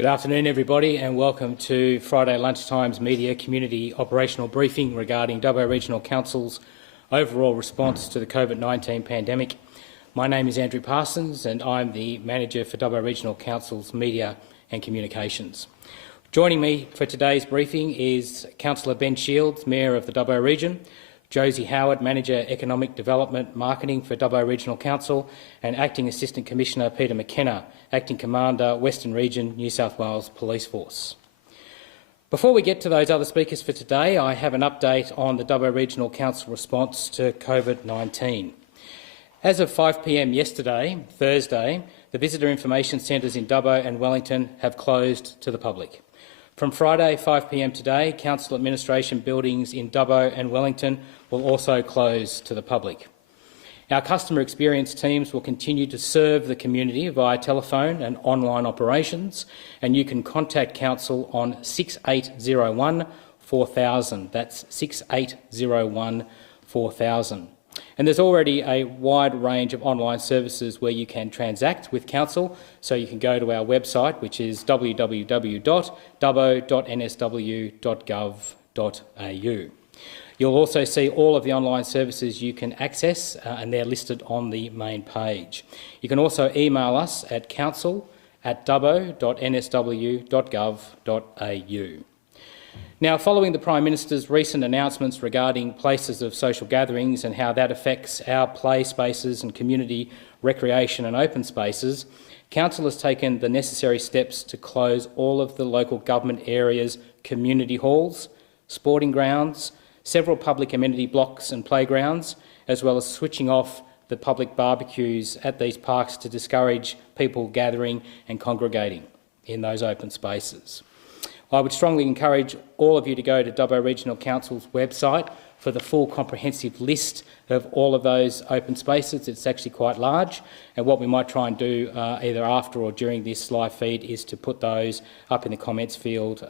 Good afternoon, everybody, and welcome to Friday Lunchtime's Media Community Operational Briefing regarding Dubbo Regional Council's overall response to the COVID-19 pandemic. My name is Andrew Parsons and I'm the Manager for Dubbo Regional Council's Media and Communications. Joining me for today's briefing is Councillor Ben Shields, Mayor of the Dubbo Region, Josie Howard, Manager Economic Development Marketing for Dubbo Regional Council, and Acting Assistant Commissioner Peter McKenna, Acting Commander, Western Region, New South Wales Police Force. Before we get to those other speakers for today, I have an update on the Dubbo Regional Council response to COVID-19. As of 5 p.m. yesterday, Thursday, the visitor information centres in Dubbo and Wellington have closed to the public. From Friday, 5 p.m. today, council administration buildings in Dubbo and Wellington will also close to the public. Our customer experience teams will continue to serve the community via telephone and online operations, and you can contact council on 6801 4000. That's 6801 4000. And there's already a wide range of online services where you can transact with council, so you can go to our website, which is www.dubbo.nsw.gov.au. You'll also see all of the online services you can access, and they're listed on the main page. You can also email us at council@dubbo.nsw.gov.au. Now, following the Prime Minister's recent announcements regarding places of social gatherings and how that affects our play spaces and community recreation and open spaces, Council has taken the necessary steps to close all of the local government areas' community halls, sporting grounds, several public amenity blocks and playgrounds, as well as switching off the public barbecues at these parks to discourage people gathering and congregating in those open spaces. I would strongly encourage all of you to go to Dubbo Regional Council's website for the full comprehensive list of all of those open spaces. It's actually quite large, and what we might try and do either after or during this live feed is to put those up in the comments field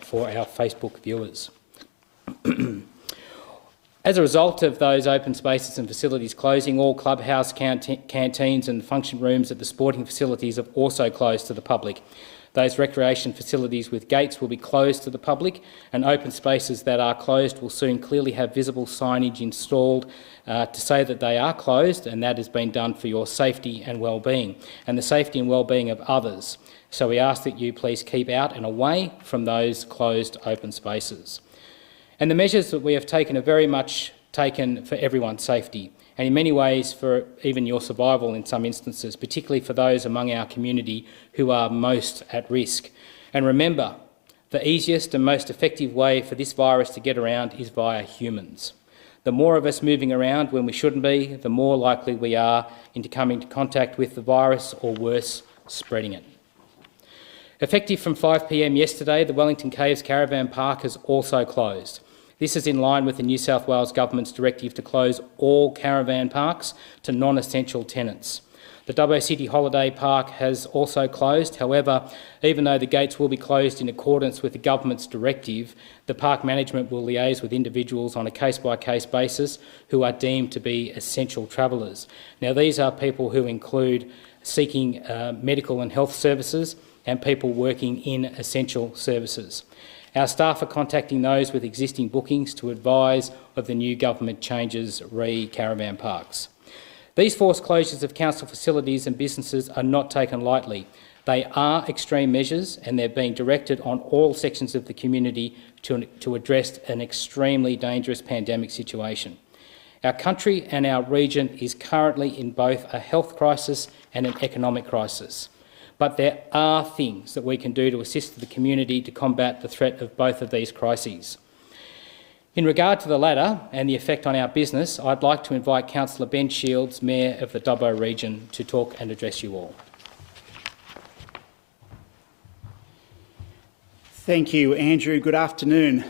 for our Facebook viewers. As a result of those open spaces and facilities closing, all clubhouse, canteens and function rooms at the sporting facilities have also closed to the public. Those recreation facilities with gates will be closed to the public, and open spaces that are closed will soon clearly have visible signage installed to say that they are closed, and that has been done for your safety and well-being, and the safety and well-being of others. So we ask that you please keep out and away from those closed open spaces. And the measures that we have taken are very much taken for everyone's safety, and in many ways for even your survival in some instances, particularly for those among our community who are most at risk. And remember, the easiest and most effective way for this virus to get around is via humans. The more of us moving around when we shouldn't be, the more likely we are into coming into contact with the virus, or worse, spreading it. Effective from 5 p.m. yesterday, the Wellington Caves Caravan Park has also closed. This is in line with the New South Wales Government's directive to close all caravan parks to non-essential tenants. The Dubbo City Holiday Park has also closed. However, even though the gates will be closed in accordance with the Government's directive, the park management will liaise with individuals on a case-by-case basis who are deemed to be essential travellers. Now, these are people who include seeking medical and health services and people working in essential services. Our staff are contacting those with existing bookings to advise of the new government changes re caravan parks. These forced closures of council facilities and businesses are not taken lightly. They are extreme measures, and they're being directed on all sections of the community to address an extremely dangerous pandemic situation. Our country and our region is currently in both a health crisis and an economic crisis. But there are things that we can do to assist the community to combat the threat of both of these crises. In regard to the latter and the effect on our business, I'd like to invite Councillor Ben Shields, Mayor of the Dubbo Region, to talk and address you all. Thank you, Andrew. Good afternoon.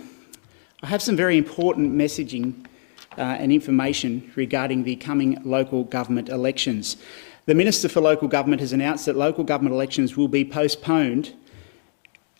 I have some very important messaging and information regarding the coming local government elections. The Minister for Local Government has announced that local government elections will be postponed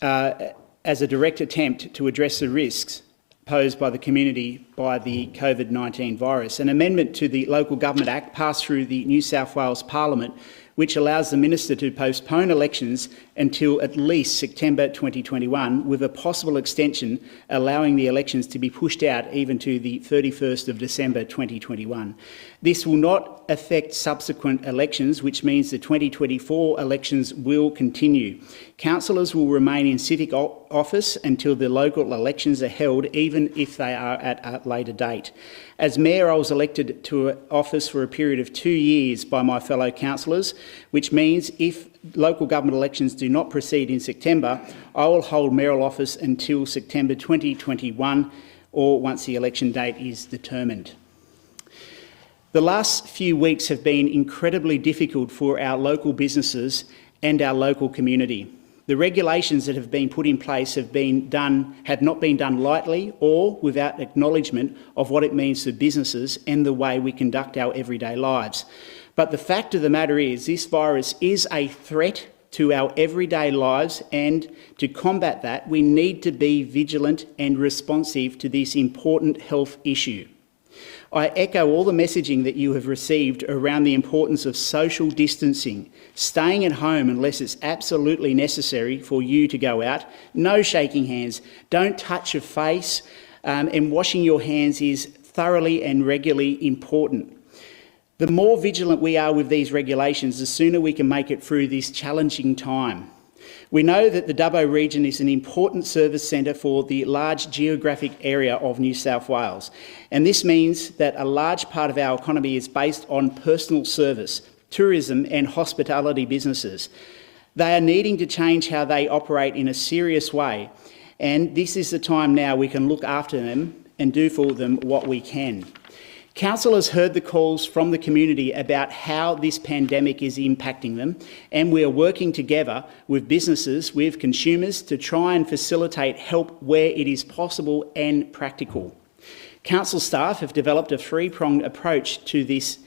as a direct attempt to address the risks posed by the community by the COVID-19 virus. An amendment to the Local Government Act passed through the New South Wales Parliament which allows the Minister to postpone elections until at least September 2021, with a possible extension allowing the elections to be pushed out even to the 31st of December 2021. This will not affect subsequent elections, which means the 2024 elections will continue. Councillors will remain in civic office until the local elections are held, even if they are at a later date. As Mayor, I was elected to office for a period of 2 years by my fellow councillors, which means if local government elections do not proceed in September, I will hold mayoral office until September 2021 or once the election date is determined. The last few weeks have been incredibly difficult for our local businesses and our local community. The regulations that have been put in place have not been done lightly or without acknowledgement of what it means for businesses and the way we conduct our everyday lives. But the fact of the matter is, this virus is a threat to our everyday lives, and to combat that, we need to be vigilant and responsive to this important health issue. I echo all the messaging that you have received around the importance of social distancing, staying at home unless it's absolutely necessary for you to go out, no shaking hands, don't touch your face, and washing your hands is thoroughly and regularly important. The more vigilant we are with these regulations, the sooner we can make it through this challenging time. We know that the Dubbo region is an important service centre for the large geographic area of New South Wales, and this means that a large part of our economy is based on personal service, tourism and hospitality businesses. They are needing to change how they operate in a serious way, and this is the time now we can look after them and do for them what we can. Council has heard the calls from the community about how this pandemic is impacting them, and we are working together with businesses, with consumers, to try and facilitate help where it is possible and practical. Council staff have developed a three-pronged approach to this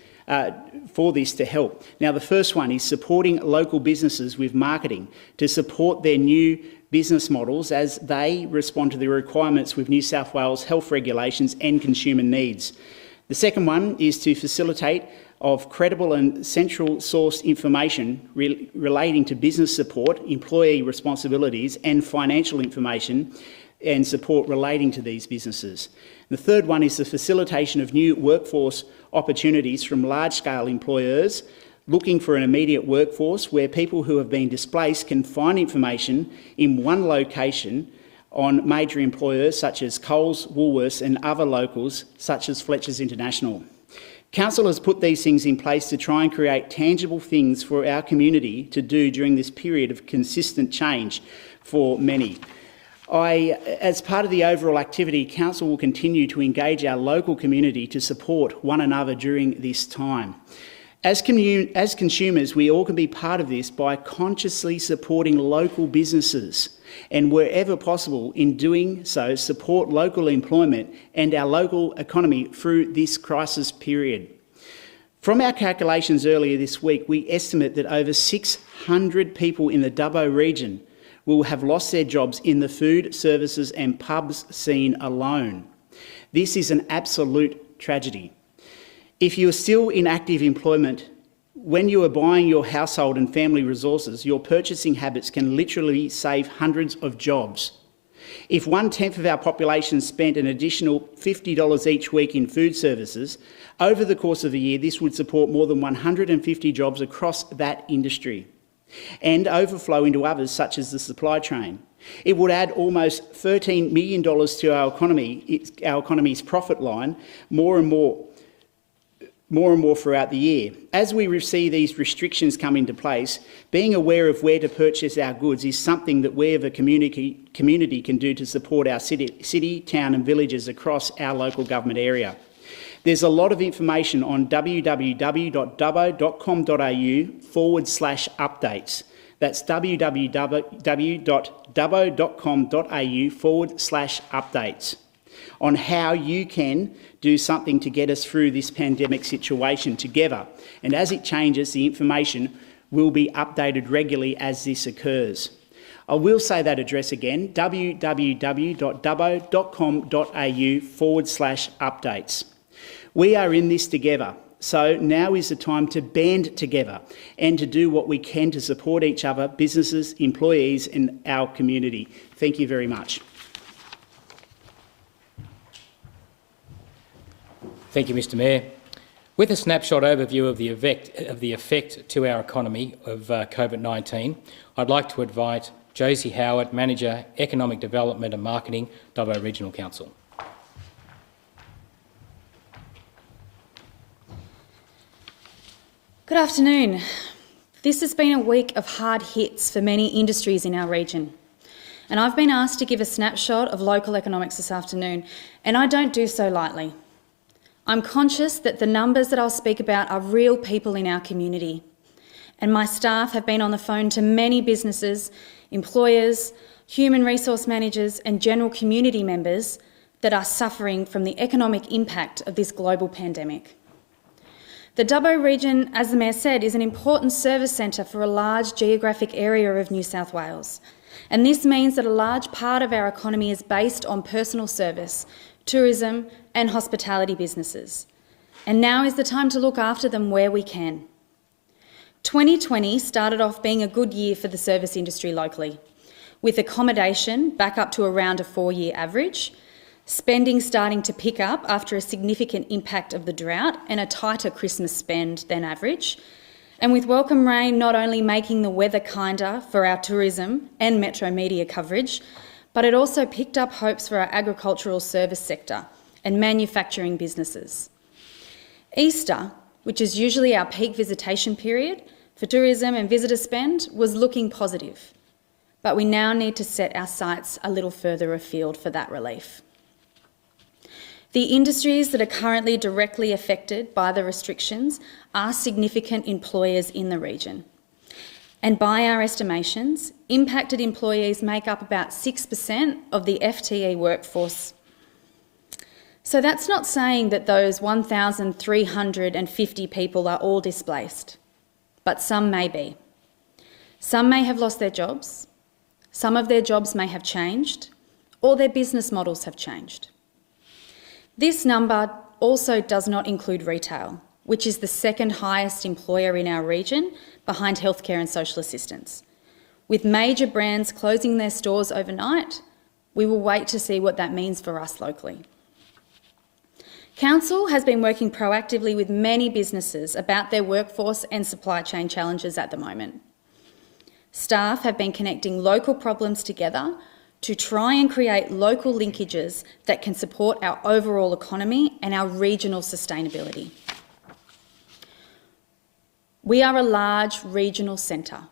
for this to help. Now, the first one is supporting local businesses with marketing to support their new business models as they respond to the requirements with New South Wales health regulations and consumer needs. The second one is to facilitate of credible and central source information relating to business support, employee responsibilities and financial information and support relating to these businesses. The third one is the facilitation of new workforce opportunities from large-scale employers looking for an immediate workforce where people who have been displaced can find information in one location on major employers such as Coles, Woolworths and other locals such as Fletcher's International. Council has put these things in place to try and create tangible things for our community to do during this period of consistent change for many. As part of the overall activity, Council will continue to engage our local community to support one another during this time. As consumers, we all can be part of this by consciously supporting local businesses and, wherever possible, in doing so, support local employment and our local economy through this crisis period. From our calculations earlier this week, we estimate that over 600 people in the Dubbo region will have lost their jobs in the food, services and pubs scene alone. This is an absolute tragedy. If you are still in active employment, when you are buying your household and family resources, your purchasing habits can literally save hundreds of jobs. If 1/10 of our population spent an additional $50 each week in food services, over the course of a year, this would support more than 150 jobs across that industry and overflow into others such as the supply chain. It would add almost $13 million to our economy's profit line, more and more throughout the year. As we see these restrictions come into place, being aware of where to purchase our goods is something that we as a community can do to support our city, town and villages across our local government area. There's a lot of information on www.dubbo.com.au/updates. That's www.dubbo.com.au/updates on how you can do something to get us through this pandemic situation together. And as it changes, the information will be updated regularly as this occurs. I will say that address again, www.dubbo.com.au/updates. We are in this together, So now is the time to band together and to do what we can to support each other, businesses, employees and our community. Thank you very much. Thank you, Mr Mayor. With a snapshot overview of the effect to our economy of COVID-19, I'd like to invite Josie Howard, Manager, Economic Development and Marketing, Dubbo Regional Council. Good afternoon. This has been a week of hard hits for many industries in our region. And I've been asked to give a snapshot of local economics this afternoon, and I don't do so lightly. I'm conscious that the numbers that I'll speak about are real people in our community, and my staff have been on the phone to many businesses, employers, human resource managers and general community members that are suffering from the economic impact of this global pandemic. The Dubbo region, as the Mayor said, is an important service centre for a large geographic area of New South Wales, and this means that a large part of our economy is based on personal service, tourism and hospitality businesses. And now is the time to look after them where we can. 2020 started off being a good year for the service industry locally, with accommodation back up to around a 4-year average, spending starting to pick up after a significant impact of the drought and a tighter Christmas spend than average, and with welcome rain not only making the weather kinder for our tourism and metro media coverage, but it also picked up hopes for our agricultural service sector and manufacturing businesses. Easter, which is usually our peak visitation period for tourism and visitor spend, was looking positive, but we now need to set our sights a little further afield for that relief. The industries that are currently directly affected by the restrictions are significant employers in the region. And by our estimations, impacted employees make up about 6% of the FTE workforce. So that's not saying that those 1,350 people are all displaced, but some may be. Some may have lost their jobs, some of their jobs may have changed, or their business models have changed. This number also does not include retail, which is the second highest employer in our region behind healthcare and social assistance. With major brands closing their stores overnight, we will wait to see what that means for us locally. Council has been working proactively with many businesses about their workforce and supply chain challenges at the moment. Staff have been connecting local problems together to try and create local linkages that can support our overall economy and our regional sustainability. We are a large regional centre,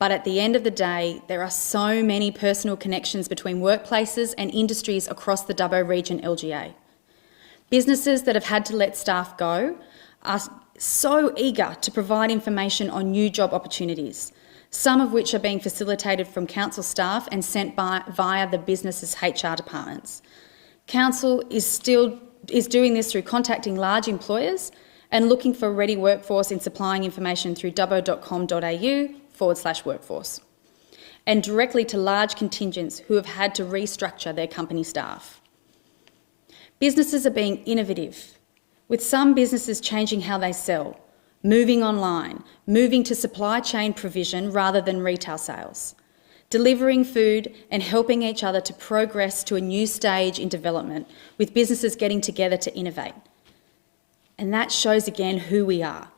but at the end of the day, there are so many personal connections between workplaces and industries across the Dubbo region LGA. Businesses that have had to let staff go are so eager to provide information on new job opportunities, some of which are being facilitated from council staff and sent via the business's HR departments. Council is doing this through contacting large employers and looking for ready workforce in supplying information through dubbo.com.au/workforce, and directly to large contingents who have had to restructure their company staff. Businesses are being innovative, with some businesses changing how they sell, moving online, moving to supply chain provision rather than retail sales, delivering food and helping each other to progress to a new stage in development, with businesses getting together to innovate. And that shows again who we are.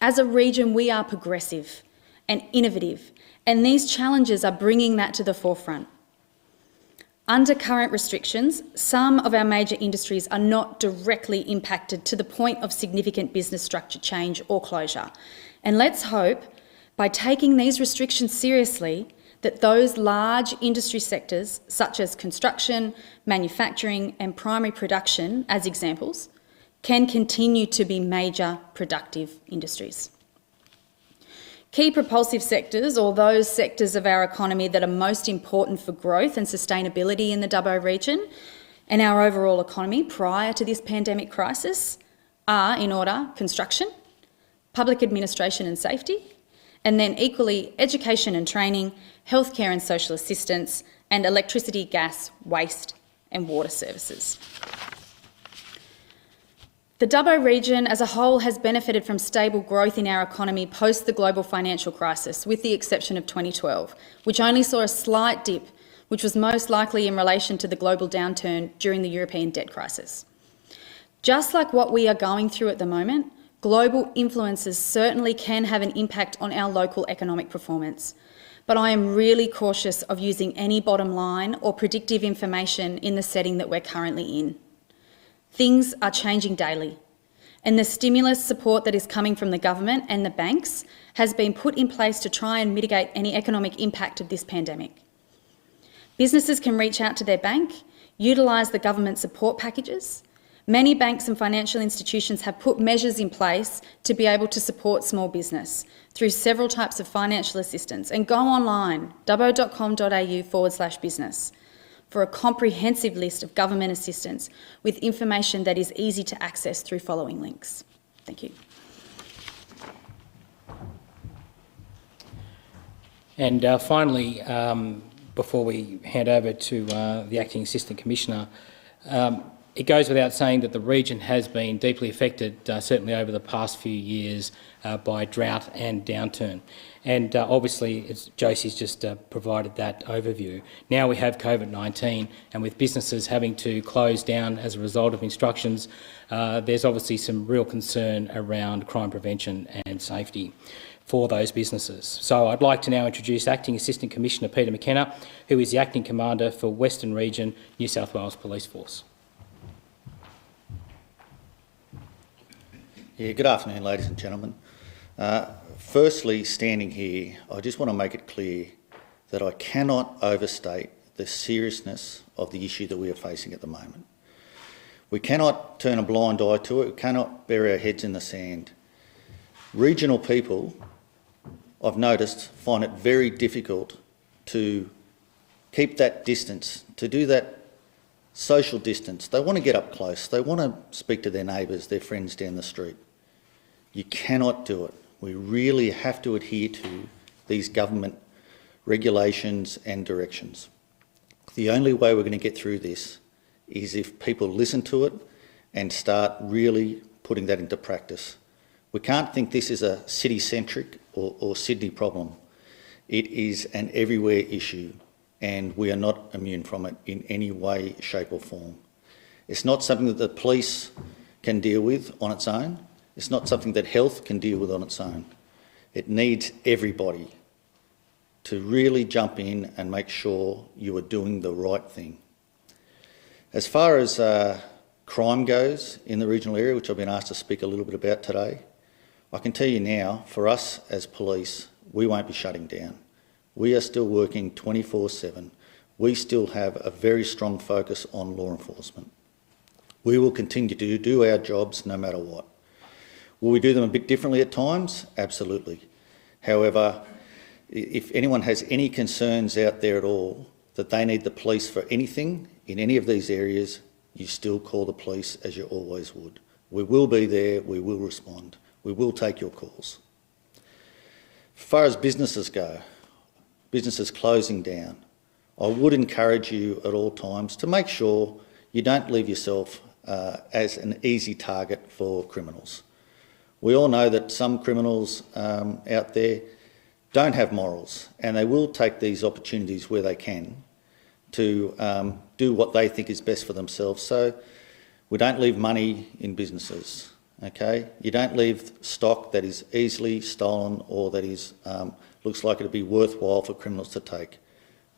As a region, we are progressive and innovative, and these challenges are bringing that to the forefront. Under current restrictions, some of our major industries are not directly impacted to the point of significant business structure change or closure. And let's hope, by taking these restrictions seriously, that those large industry sectors, such as construction, manufacturing and primary production, as examples, can continue to be major productive industries. Key propulsive sectors, or those sectors of our economy that are most important for growth and sustainability in the Dubbo region and our overall economy prior to this pandemic crisis, are, in order, construction, public administration and safety, and then equally education and training, healthcare and social assistance, and electricity, gas, waste and water services. The Dubbo region as a whole has benefited from stable growth in our economy post the global financial crisis, with the exception of 2012, which only saw a slight dip, which was most likely in relation to the global downturn during the European debt crisis. Just like what we are going through at the moment, global influences certainly can have an impact on our local economic performance. But I am really cautious of using any bottom line or predictive information in the setting that we're currently in. Things are changing daily, and the stimulus support that is coming from the government and the banks has been put in place to try and mitigate any economic impact of this pandemic. Businesses can reach out to their bank, utilise the government support packages. Many banks and financial institutions have put measures in place to be able to support small business through several types of financial assistance, and go online, dubbo.com.au/business, for a comprehensive list of government assistance with information that is easy to access through following links. Thank you. And finally, before we hand over to the Acting Assistant Commissioner, it goes without saying that the region has been deeply affected, certainly over the past few years, by drought and downturn. And obviously, Josie's just provided that overview. Now we have COVID-19, and with businesses having to close down as a result of instructions, there's obviously some real concern around crime prevention and safety for those businesses. So I'd like to now introduce Acting Assistant Commissioner Peter McKenna, who is the Acting Commander for Western Region, New South Wales Police Force. Yeah, good afternoon, ladies and gentlemen. Firstly, standing here, I just want to make it clear that I cannot overstate the seriousness of the issue that we are facing at the moment. We cannot turn a blind eye to it. We cannot bury our heads in the sand. Regional people, I've noticed, find it very difficult to keep that distance, to do that social distance. They want to get up close. They want to speak to their neighbours, their friends down the street. You cannot do it. We really have to adhere to these government regulations and directions. The only way we're going to get through this is if people listen to it and start really putting that into practice. We can't think this is a city-centric or Sydney problem. It is an everywhere issue, and we are not immune from it in any way, shape or form. It's not something that the police can deal with on its own. It's not something that health can deal with on its own. It needs everybody to really jump in and make sure you are doing the right thing. As far as crime goes in the regional area, which I've been asked to speak a little bit about today, I can tell you now, for us as police, we won't be shutting down. We are still working 24/7. We still have a very strong focus on law enforcement. We will continue to do our jobs no matter what. Will we do them a bit differently at times? Absolutely. However, if anyone has any concerns out there at all that they need the police for anything in any of these areas, you still call the police as you always would. We will be there, we will respond, we will take your calls. As far as businesses go, businesses closing down, I would encourage you at all times to make sure you don't leave yourself as an easy target for criminals. We all know that some criminals out there don't have morals, and they will take these opportunities where they can to do what they think is best for themselves. So we don't leave money in businesses, okay? You don't leave stock that is easily stolen or that is looks like it'd be worthwhile for criminals to take.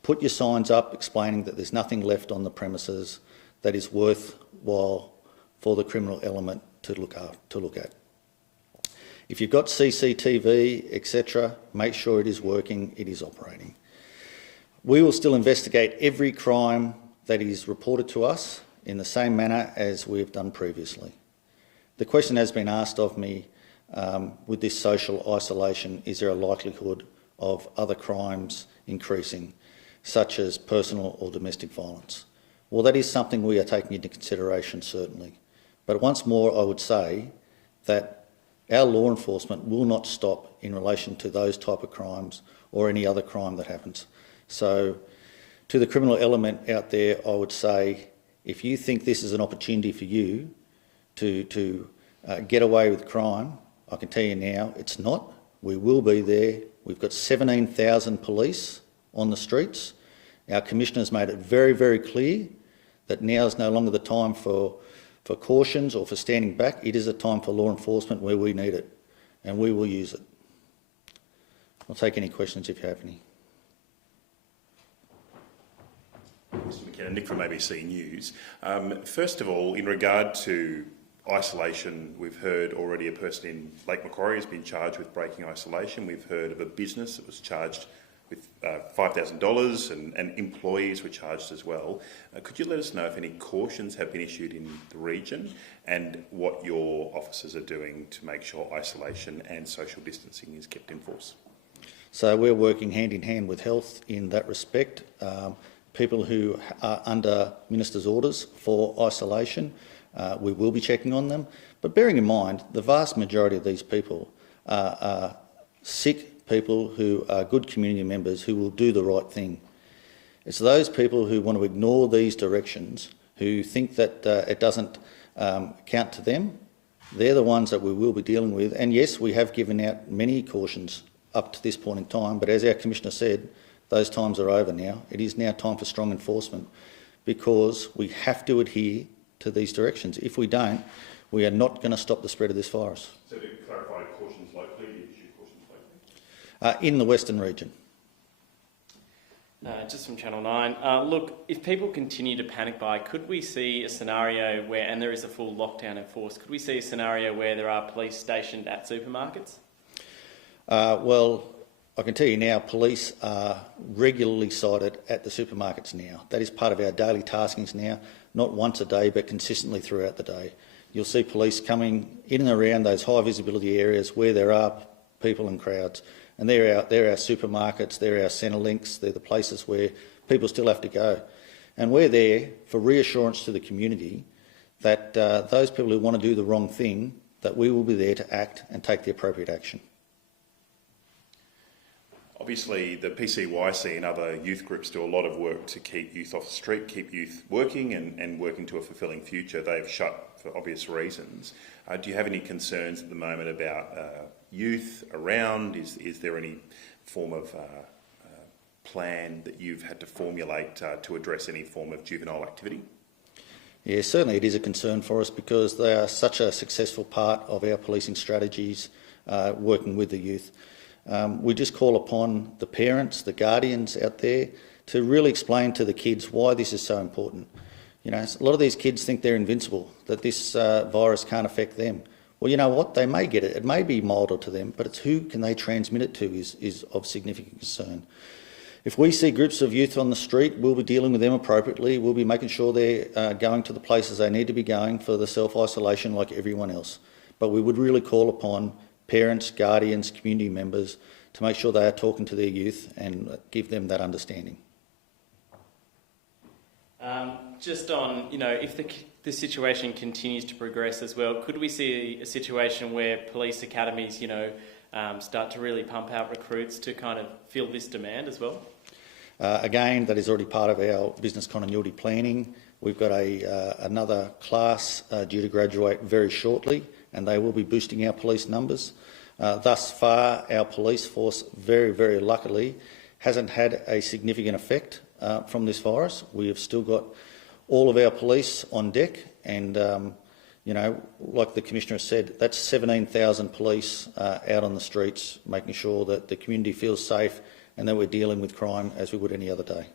Put your signs up explaining that there's nothing left on the premises that is worthwhile for the criminal element to look at. If you've got CCTV, etc., make sure it is working, it is operating. We will still investigate every crime that is reported to us in the same manner as we've done previously. The question has been asked of me, with this social isolation, is there a likelihood of other crimes increasing, such as personal or domestic violence? Well, that is something we are taking into consideration, certainly. But once more, I would say that our law enforcement will not stop in relation to those type of crimes or any other crime that happens. So to the criminal element out there, I would say, if you think this is an opportunity for you to get away with crime. I can tell you now, it's not. We will be there. We've got 17,000 police on the streets. Our Commissioner's made it very, very clear that now is no longer the time for cautions or for standing back. It is a time for law enforcement where we need it, and we will use it. I'll take any questions if you have any. Mr McKenna, Nick from ABC News. First of all, in regard to isolation, we've heard already a person in Lake Macquarie has been charged with breaking isolation. We've heard of a business that was charged with $5,000 and employees were charged as well. Could you let us know if any cautions have been issued in the region and what your officers are doing to make sure isolation and social distancing is kept in force? So we're working hand in hand with health in that respect. People who are under Minister's orders for isolation, we will be checking on them. But bearing in mind, the vast majority of these people are sick people who are good community members who will do the right thing. It's those people who want to ignore these directions, who think that it doesn't count to them. They're the ones that we will be dealing with. And yes, we have given out many cautions up to this point in time, but as our Commissioner said, those times are over now. It is now time for strong enforcement because we have to adhere to these directions. If we don't, we are not going to stop the spread of this virus. So to clarify, cautions locally, do you issue cautions locally? In the Western region. Just from Channel 9. Look, if people continue to panic buy, could we see a scenario where, and there is a full lockdown enforced, could we see a scenario where there are police stationed at supermarkets? Well, I can tell you now, police are regularly sighted at the supermarkets now. That is part of our daily taskings now, not once a day, but consistently throughout the day. You'll see police coming in and around those high visibility areas where there are people and crowds. And they're our supermarkets, they're our Centrelinks, they're the places where people still have to go. And we're there for reassurance to the community that those people who want to do the wrong thing, that we will be there to act and take the appropriate action. Obviously, the PCYC and other youth groups do a lot of work to keep youth off the street, keep youth working and working to a fulfilling future. They've shut for obvious reasons. Do you have any concerns at the moment about youth around? Is there any form of plan that you've had to formulate to address any form of juvenile activity? Yeah, certainly it is a concern for us because they are such a successful part of our policing strategies, working with the youth. We just call upon the parents, the guardians out there to really explain to the kids why this is so important. You know, a lot of these kids think they're invincible, that this virus can't affect them. Well, you know what? They may get it. It may be milder to them, but it's who can they transmit it to is of significant concern. If we see groups of youth on the street, we'll be dealing with them appropriately. We'll be making sure they're going to the places they need to be going for the self-isolation like everyone else. But we would really call upon parents, guardians, community members to make sure they are talking to their youth and give them that understanding. Just on, you know, if the situation continues to progress as well, could we see a situation where police academies, you know, start to really pump out recruits to kind of fill this demand as well? Again, that is already part of our business continuity planning. We've got another class due to graduate very shortly, and they will be boosting our police numbers. Thus far, our police force, very, very luckily, hasn't had a significant effect from this virus. We have still got all of our police on deck and, you know, like the Commissioner said, that's 17,000 police out on the streets, making sure that the community feels safe and that we're dealing with crime as we would any other day.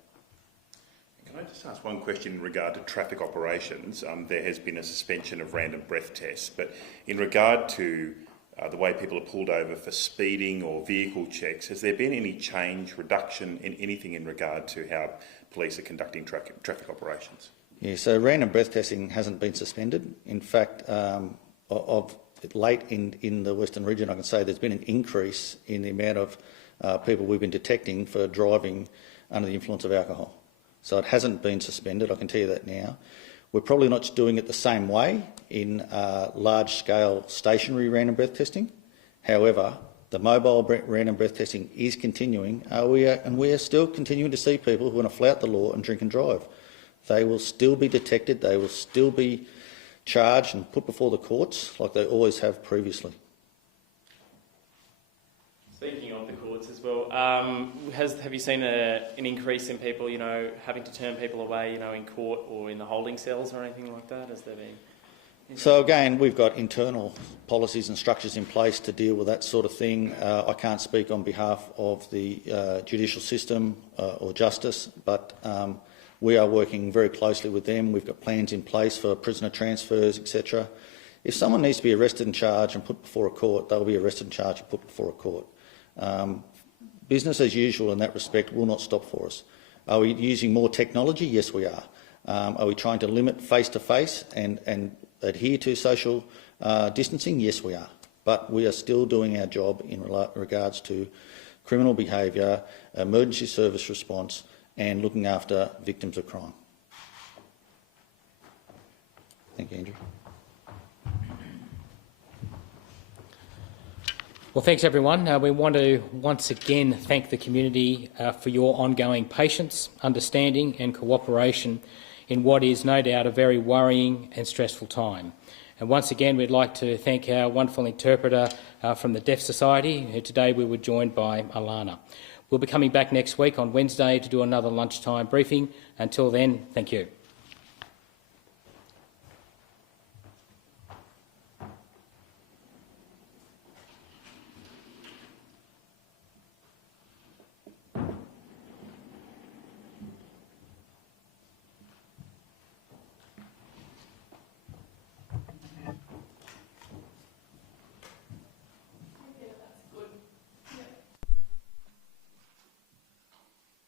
Can I just ask one question in regard to traffic operations? There has been a suspension of random breath tests, but in regard to the way people are pulled over for speeding or vehicle checks, has there been any change, reduction in anything in regard to how police are conducting traffic operations? Yeah, so random breath testing hasn't been suspended. In fact, of late in the Western region, I can say there's been an increase in the amount of people we've been detecting for driving under the influence of alcohol. So it hasn't been suspended, I can tell you that now. We're probably not doing it the same way in large-scale stationary random breath testing. However, the mobile random breath testing is continuing, and we are still continuing to see people who want to flout the law and drink and drive. They will still be detected, they will still be charged and put before the courts like they always have previously. Speaking of the courts as well, have you seen an increase in people, having to turn people away, in court or in the holding cells or anything like that? Has there been? So again, we've got internal policies and structures in place to deal with that sort of thing. I can't speak on behalf of the judicial system or justice, but we are working very closely with them. We've got plans in place for prisoner transfers, etc. If someone needs to be arrested and charged and put before a court, they'll be arrested and charged and put before a court. Business as usual in that respect will not stop for us. Are we using more technology? Yes, we are. Are we trying to limit face-to-face and adhere to social distancing? Yes, we are. But we are still doing our job in regards to criminal behaviour, emergency service response and looking after victims of crime. Thank you, Andrew. Well, thanks everyone. We want to once again thank the community for your ongoing patience, understanding and cooperation in what is no doubt a very worrying and stressful time. And once again, we'd like to thank our wonderful interpreter from the Deaf Society, who today we were joined by Alana. We'll be coming back next week on Wednesday to do another lunchtime briefing. Until then, thank you.